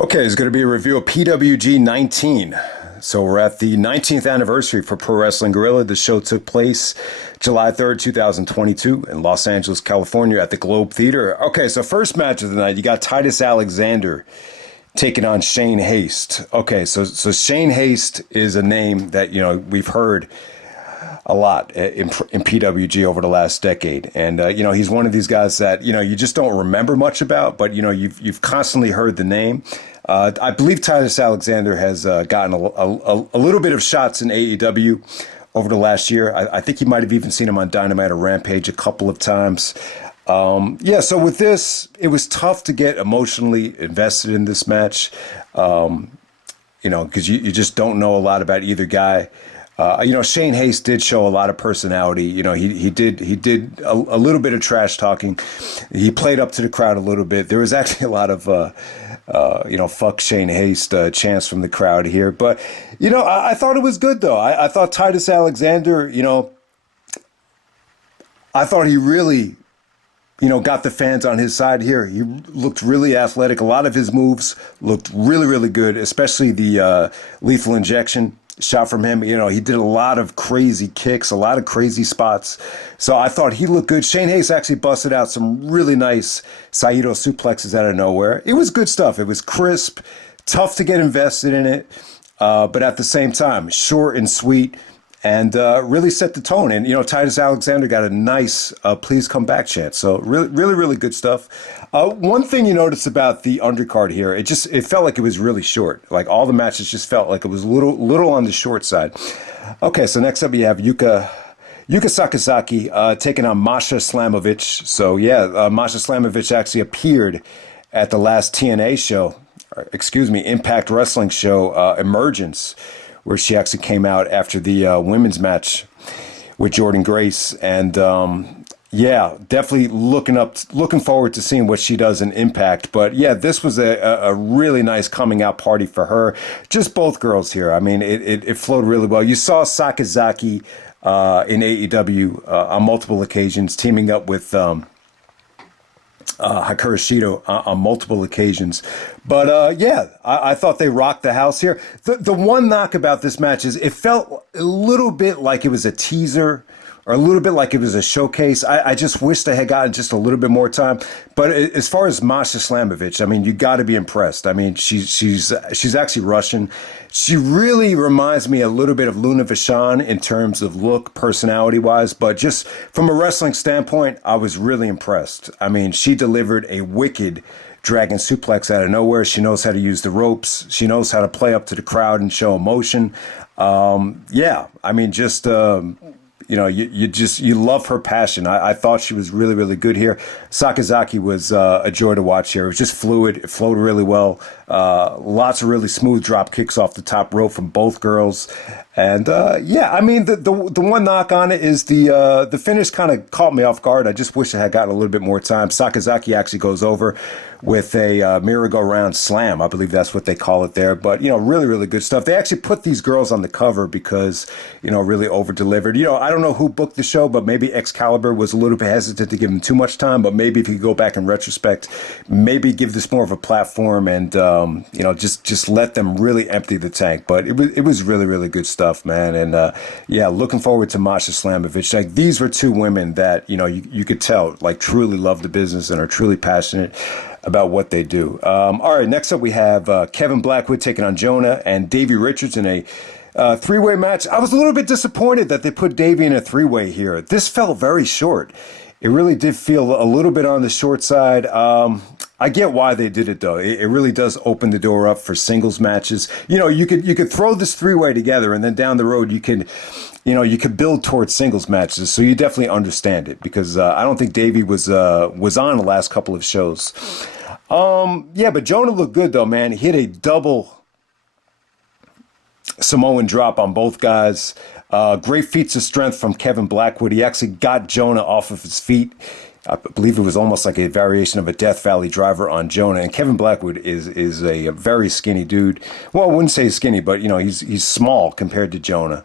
Okay, it's going to be a review of PWG 19. So we're at the 19th anniversary for Pro Wrestling Guerrilla. The show took place July 3rd, 2022 in Los Angeles, California at the Globe Theater. Okay, so first match of the night, you got Titus Alexander taking on Shane Haste. Okay, so Shane Haste is a name that, we've heard a lot in PWG over the last decade. And, he's one of these guys that, you just don't remember much about, but, you've constantly heard the name. I believe Titus Alexander has gotten a little bit of shots in AEW over the last year. I think you might have even seen him on Dynamite or Rampage a couple of times. So with this, it was tough to get emotionally invested in this match, because you just don't know a lot about either guy. Shane Haste did show a lot of personality. He did a little bit of trash talking. He played up to the crowd a little bit. There was actually a lot of, fuck Shane Haste chants from the crowd here. But, I thought it was good, though. I thought Titus Alexander, I thought he really, got the fans on his side here. He looked really athletic. A lot of his moves looked really, really good, especially the lethal injection shot from him. He did a lot of crazy kicks, a lot of crazy spots. So I thought he looked good. Shane Haste actually busted out some really nice Saito suplexes out of nowhere. It was good stuff. It was crisp, tough to get invested in it, but at the same time, short and sweet, and really set the tone. And, Titus Alexander got a nice please come back chant. So really, really, really good stuff. One thing you notice about the undercard here, it felt like it was really short. Like all the matches just felt like it was little on the short side. Okay, so next up you have Yuka Sakazaki taking on Masha Slamovich. So Masha Slamovich actually appeared at the last TNA show, Impact Wrestling show, Emergence, where she actually came out after the women's match with Jordynne Grace. And definitely looking forward to seeing what she does in Impact. But this was a really nice coming out party for her. Just both girls here. I mean, it flowed really well. You saw Sakazaki in AEW on multiple occasions, teaming up with Hikaru Shida on multiple occasions. But I thought they rocked the house here. The one knock about this match is it felt a little bit like it was a teaser or a little bit like it was a showcase. I just wish they had gotten just a little bit more time. But as far as Masha Slamovich, I mean, you got to be impressed. I mean, she's actually Russian. She really reminds me a little bit of Luna Vachon in terms of look, personality-wise. But just from a wrestling standpoint, I was really impressed. I mean, she delivered a wicked dragon suplex out of nowhere. She knows how to use the ropes. She knows how to play up to the crowd and show emotion. You love her passion. I thought she was really, really good here. Sakazaki was a joy to watch here. It was just fluid. It flowed really well. Lots of really smooth drop kicks off the top rope from both girls. And the one knock on it is the finish kind of caught me off guard. I just wish I had gotten a little bit more time. Sakazaki actually goes over with a merry-go-round slam. I believe that's what they call it there. But, really, really good stuff. They actually put these girls on the cover because, really over-delivered. I don't know who booked the show, but maybe Excalibur was a little bit hesitant to give them too much time. But maybe if you go back in retrospect, maybe give this more of a platform and, just let them really empty the tank. But it was really, really good stuff, man. And, looking forward to Masha Slamovich. Like, these were two women that, you could tell, like, truly love the business and are truly passionate about what they do. All right, next up we have Kevin Blackwood taking on JONAH and Davey Richards in a three-way match. I was a little bit disappointed that they put Davey in a three-way here. This felt very short. It really did feel a little bit on the short side. I get why they did it, though. It really does open the door up for singles matches. You could throw this three-way together, and then down the road you could build towards singles matches. So you definitely understand it because I don't think Davey was on the last couple of shows. But JONAH looked good though, man. He hit a double Samoan drop on both guys. Great feats of strength from Kevin Blackwood. He actually got JONAH off of his feet. I believe it was almost like a variation of a Death Valley driver on JONAH. And Kevin Blackwood is a very skinny dude. Well, I wouldn't say skinny, but he's small compared to JONAH.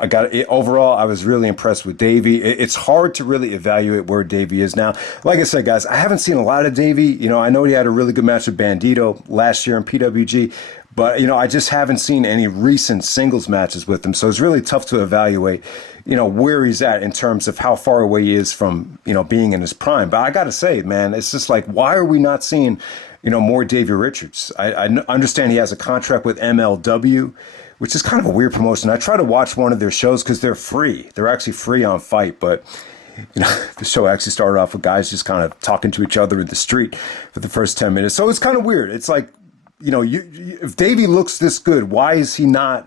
overall, I was really impressed with Davey. It's hard to really evaluate where Davey is now. Like I said, guys, I haven't seen a lot of Davey. You know, I know he had a really good match with Bandito last year in PWG, but, you know, I just haven't seen any recent singles matches with him. So it's really tough to evaluate, you know, where he's at in terms of how far away he is from, you know, being in his prime. But I got to say, man, it's just like, why are we not seeing, you know, more Davey Richards? I understand he has a contract with MLW, which is kind of a weird promotion. I try to watch one of their shows because they're free. They're actually free on Fight, but you know, the show actually started off with guys just kind of talking to each other in the street for the first 10 minutes. So it's kind of weird. It's like, you know, if Davey looks this good, why is he not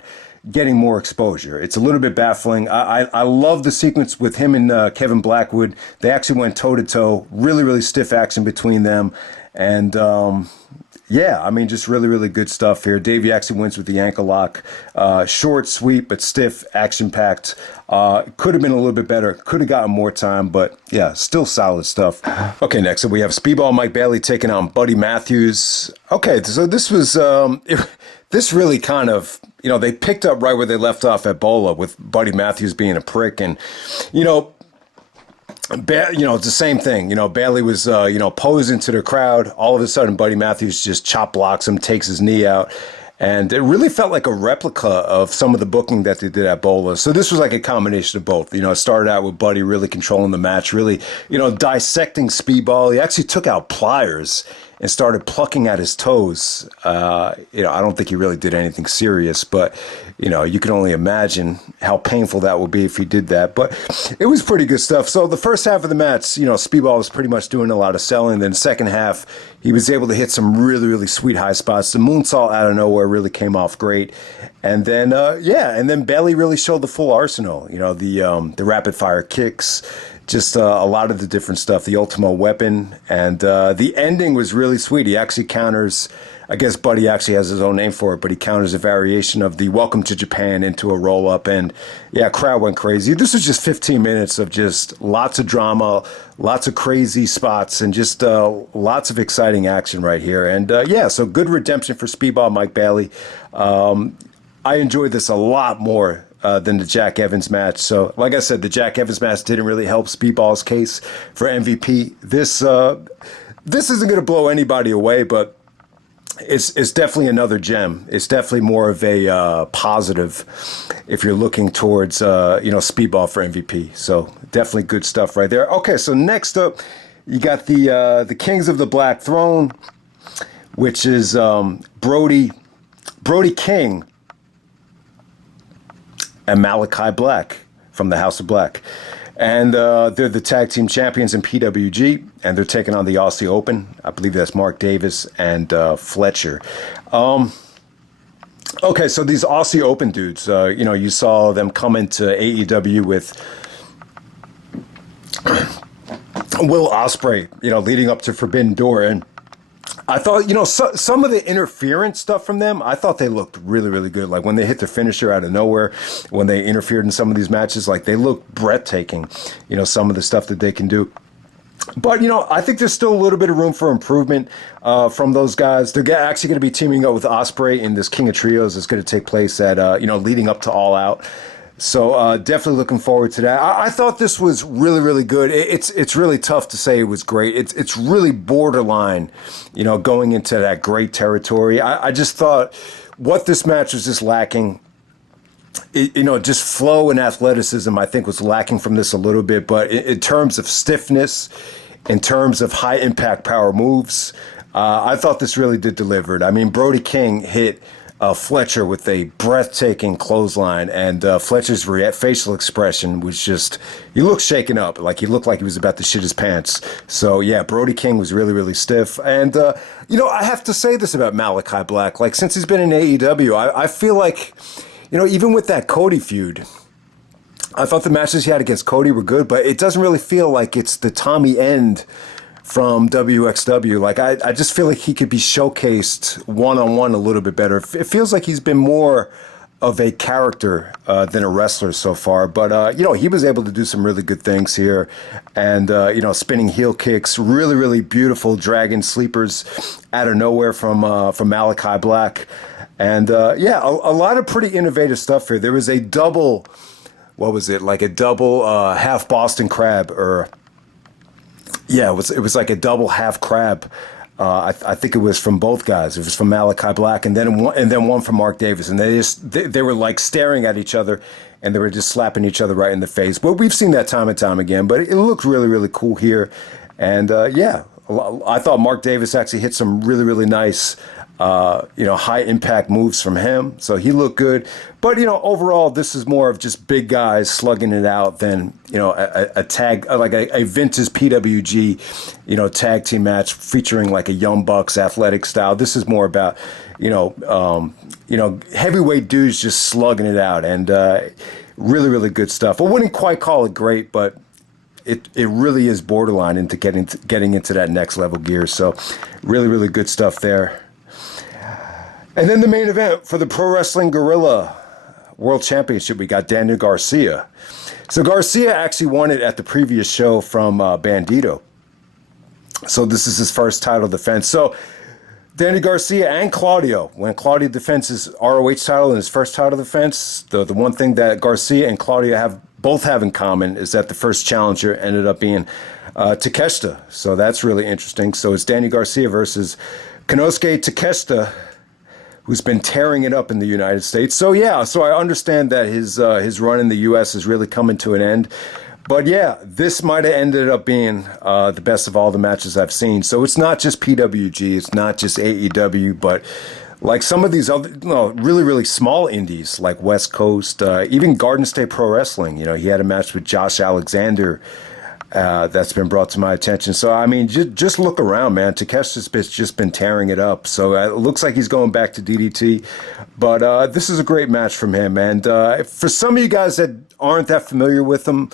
getting more exposure? It's a little bit baffling. I love the sequence with him and Kevin Blackwood. They actually went toe-to-toe. Really, really stiff action between them. And yeah, I mean, just really, really good stuff here. Davey actually wins with the ankle lock. Short, sweet, but stiff, action-packed. Could have been a little bit better. Could have gotten more time, but yeah, still solid stuff. Okay, next up we have Speedball Mike Bailey taking on Buddy Matthews. Okay, so this was, this really kind of, you know, they picked up right where they left off at Bola with Buddy Matthews being a prick. And, you know, it's the same thing. You know, Bailey was, posing to the crowd. All of a sudden, Buddy Matthews just chop blocks him, takes his knee out. And it really felt like a replica of some of the booking that they did at Bola. So this was like a combination of both. You know, it started out with Buddy really controlling the match, really, you know, dissecting Speedball. He actually took out pliers and started plucking at his toes. I don't think he really did anything serious, but, you know, you can only imagine how painful that would be if he did that. But it was pretty good stuff. So the first half of the match, you know, Speedball was pretty much doing a lot of selling. Then second half, he was able to hit some really, really sweet high spots. The moonsault out of nowhere really came off great. And then, and then Bailey really showed the full arsenal. You know, the rapid fire kicks, just a lot of the different stuff, the Ultimo Weapon. And the ending was really sweet. He actually counters, I guess Buddy actually has his own name for it, but he counters a variation of the Welcome to Japan into a roll-up. And yeah, crowd went crazy. This was just 15 minutes of just lots of drama, lots of crazy spots, and just lots of exciting action right here. And so good redemption for Speedball Mike Bailey. I enjoyed this a lot more than the Jack Evans match. So, like I said, the Jack Evans match didn't really help Speedball's case for MVP. This isn't going to blow anybody away, but it's definitely another gem. It's definitely more of a positive if you're looking towards Speedball for MVP. So definitely good stuff right there. Okay, so next up, you got the Kings of the Black Throne, which is Brody King and Malakai Black from the House of Black. And they're the tag team champions in PWG, and they're taking on the Aussie Open. I believe that's Mark Davis and Fletcher. Okay, so these Aussie Open dudes, you saw them come into AEW with Will Ospreay, leading up to Forbidden Door. And I thought, some of the interference stuff from them, I thought they looked really, really good. Like when they hit their finisher out of nowhere, when they interfered in some of these matches, like they looked breathtaking, some of the stuff that they can do. But, I think there's still a little bit of room for improvement from those guys. They're actually going to be teaming up with Ospreay in this King of Trios that's going to take place at, leading up to All Out. So definitely looking forward to that. I thought this was really, really good. It's really tough to say it was great. It's really borderline, going into that great territory. I just thought what this match was just lacking, just flow and athleticism, I think was lacking from this a little bit. But in terms of stiffness, in terms of high impact power moves, I thought this really did deliver. I mean, Brody King hit Fletcher with a breathtaking clothesline, and Fletcher's facial expression was just, he looked shaken up, like he looked like he was about to shit his pants. So yeah, Brody King was really, really stiff. And I have to say this about Malakai Black, like since he's been in AEW, I feel like, even with that Cody feud, I thought the matches he had against Cody were good, but it doesn't really feel like it's the Tommy End from WXW. Like I just feel like he could be showcased one-on-one a little bit better. It feels like he's been more of a character than a wrestler so far. But he was able to do some really good things here, and spinning heel kicks, really, really beautiful dragon sleepers out of nowhere from Malakai Black, and a lot of pretty innovative stuff here. There was a double what was it, like a double half Boston crab, or yeah, it was like a double half crab. I think it was from both guys. It was from Malakai Black, and then one from Mark Davis, and they were like staring at each other, and they were just slapping each other right in the face. But we've seen that time and time again. But it looked really, really cool here, and yeah, I thought Mark Davis actually hit some really, really nice, high impact moves from him. So he looked good. But, overall, this is more of just big guys slugging it out than, a tag, like a vintage PWG, tag team match featuring like a Young Bucks athletic style. This is more about, heavyweight dudes just slugging it out, and really, really good stuff. I wouldn't quite call it great, but it really is borderline into getting into that next level gear. So really, really good stuff there. And then the main event for the Pro Wrestling Guerrilla World Championship, we got Daniel Garcia. So Garcia actually won it at the previous show from Bandito. So this is his first title defense. So Danny Garcia and Claudio, when Claudio defends his ROH title and his first title defense, the one thing that Garcia and Claudio both have in common is that the first challenger ended up being Takeshita. So that's really interesting. So it's Danny Garcia versus Konosuke Takeshita, who's been tearing it up in the United States. So yeah, so I understand that his run in the U.S. is really coming to an end. But yeah, this might have ended up being the best of all the matches I've seen. So it's not just PWG, it's not just AEW, but like some of these other really, really small indies like West Coast, even Garden State Pro Wrestling. He had a match with Josh Alexander that's been brought to my attention. So, I mean, just look around, man. Takeshita's just been tearing it up. So it looks like he's going back to DDT. But this is a great match from him. And for some of you guys that aren't that familiar with him,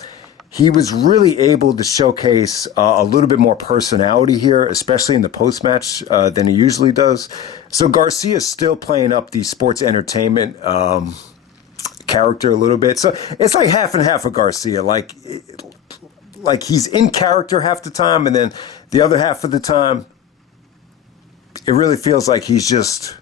he was really able to showcase a little bit more personality here, especially in the post-match than he usually does. So Garcia is still playing up the sports entertainment character a little bit. So it's like half and half of Garcia. Like he's in character half the time, and then the other half of the time, it really feels like he's just,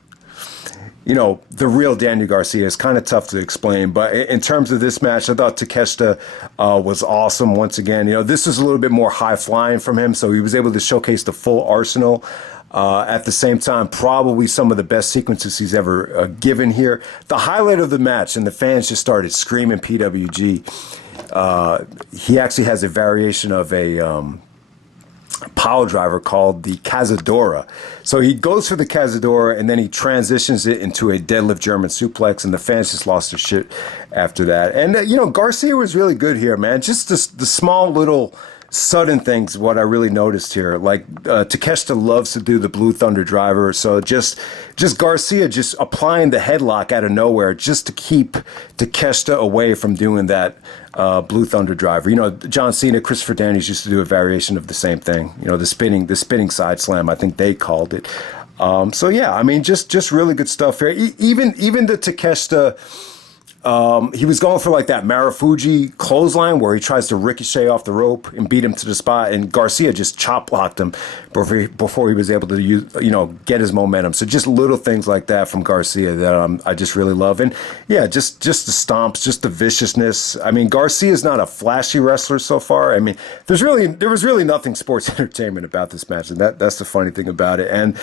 the real Daniel Garcia. Is kind of tough to explain, but in terms of this match, I thought Takeshita was awesome once again. This is a little bit more high flying from him, so he was able to showcase the full arsenal. At the same time, probably some of the best sequences he's ever given here. The highlight of the match, and the fans just started screaming PWG. He actually has a variation of a pile driver called the Cazadora. So he goes for the Cazadora, and then he transitions it into a deadlift German suplex, and the fans just lost their shit after that. And, Garcia was really good here, man. Just the small little sudden things, what I really noticed here. Like Takeshita loves to do the Blue Thunder driver, so just Garcia just applying the headlock out of nowhere just to keep Takeshita away from doing that Blue Thunder driver. John Cena, Christopher Daniels used to do a variation of the same thing. The spinning side slam, I think they called it. So yeah, I mean, just really good stuff here. Even the Takeshita. He was going for like that Marufuji clothesline where he tries to ricochet off the rope and beat him to the spot, and Garcia just chop blocked him before he was able to get his momentum. So just little things like that from Garcia that I just really love. And yeah, just the stomps, just the viciousness. I mean, Garcia is not a flashy wrestler so far. I mean, there was really nothing sports entertainment about this match, and that's the funny thing about it. And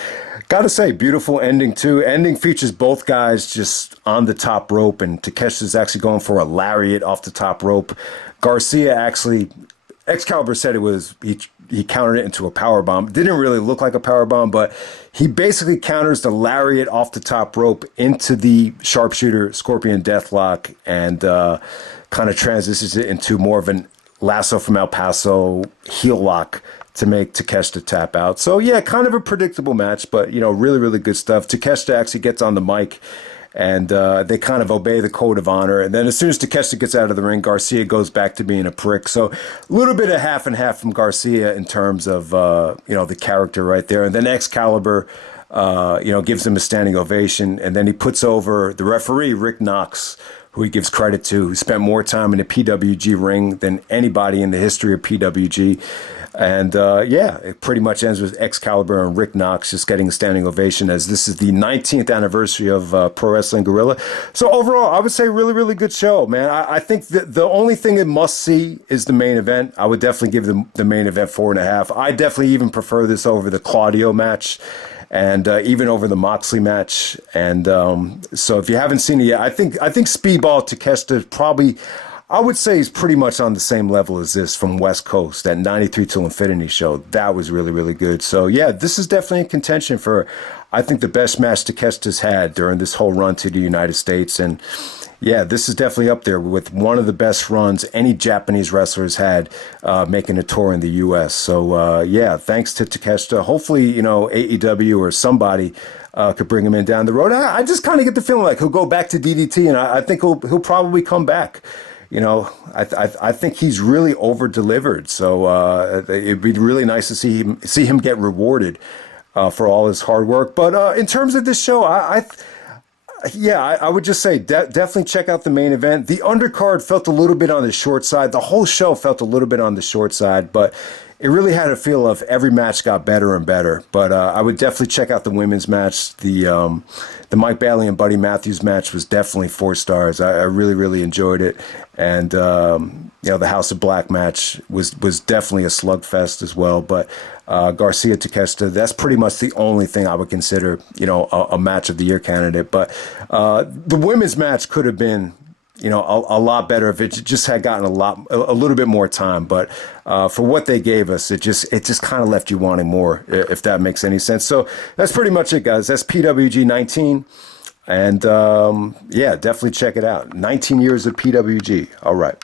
gotta say, beautiful ending too. Ending features both guys just on the top rope, and Takeshita is actually going for a lariat off the top rope. Garcia actually, Excalibur said it was, he countered it into a power bomb. It didn't really look like a power bomb, but he basically counters the lariat off the top rope into the sharpshooter Scorpion Deathlock, and kind of transitions it into more of an lasso from El Paso heel lock to make Takeshita tap out. So yeah, kind of a predictable match, but really, really good stuff. Takeshita actually gets on the mic, and they kind of obey the code of honor. And then as soon as Takeshita gets out of the ring, Garcia goes back to being a prick. So a little bit of half and half from Garcia in terms of, the character right there. And then Excalibur, gives him a standing ovation. And then he puts over the referee, Rick Knox, who he gives credit to, who spent more time in the PWG ring than anybody in the history of PWG. And yeah, it pretty much ends with Excalibur and Rick Knox just getting a standing ovation, as this is the 19th anniversary of Pro Wrestling Guerrilla. So overall, I would say really, really good show, man. I think that the only thing it must see is the main event. I would definitely give the main event 4.5. I definitely even prefer this over the Claudio match, and even over the Moxley match. And so if you haven't seen it yet, I think Speedball Takeshita probably, I would say, is pretty much on the same level as this from West Coast, that 93 Till Infinity show. That was really, really good. So yeah, this is definitely in contention for, I think, the best match Takeshita's had during this whole run to the United States. And yeah, this is definitely up there with one of the best runs any Japanese wrestlers had making a tour in the U.S. So yeah, thanks to Takeshita. Hopefully, AEW or somebody could bring him in down the road. I just kind of get the feeling like he'll go back to DDT, and I think he'll probably come back. I think he's really over delivered. So it'd be really nice to see him get rewarded for all his hard work. But in terms of this show, I would just say definitely check out the main event. The undercard felt a little bit on the short side. The whole show felt a little bit on the short side, but it really had a feel of every match got better and better. But I would definitely check out the women's match. The Mike Bailey and Buddy Matthews match was definitely 4 stars. I really, really enjoyed it. And the House of Black match was definitely a slugfest as well. But Garcia Takeshita, that's pretty much the only thing I would consider, a match of the year candidate. But the women's match could have been, a lot better if it just had gotten a little bit more time. But for what they gave us, it just kind of left you wanting more, if that makes any sense. So that's pretty much it, guys. That's PWG 19. And yeah, definitely check it out. 19 years of PWG. All right.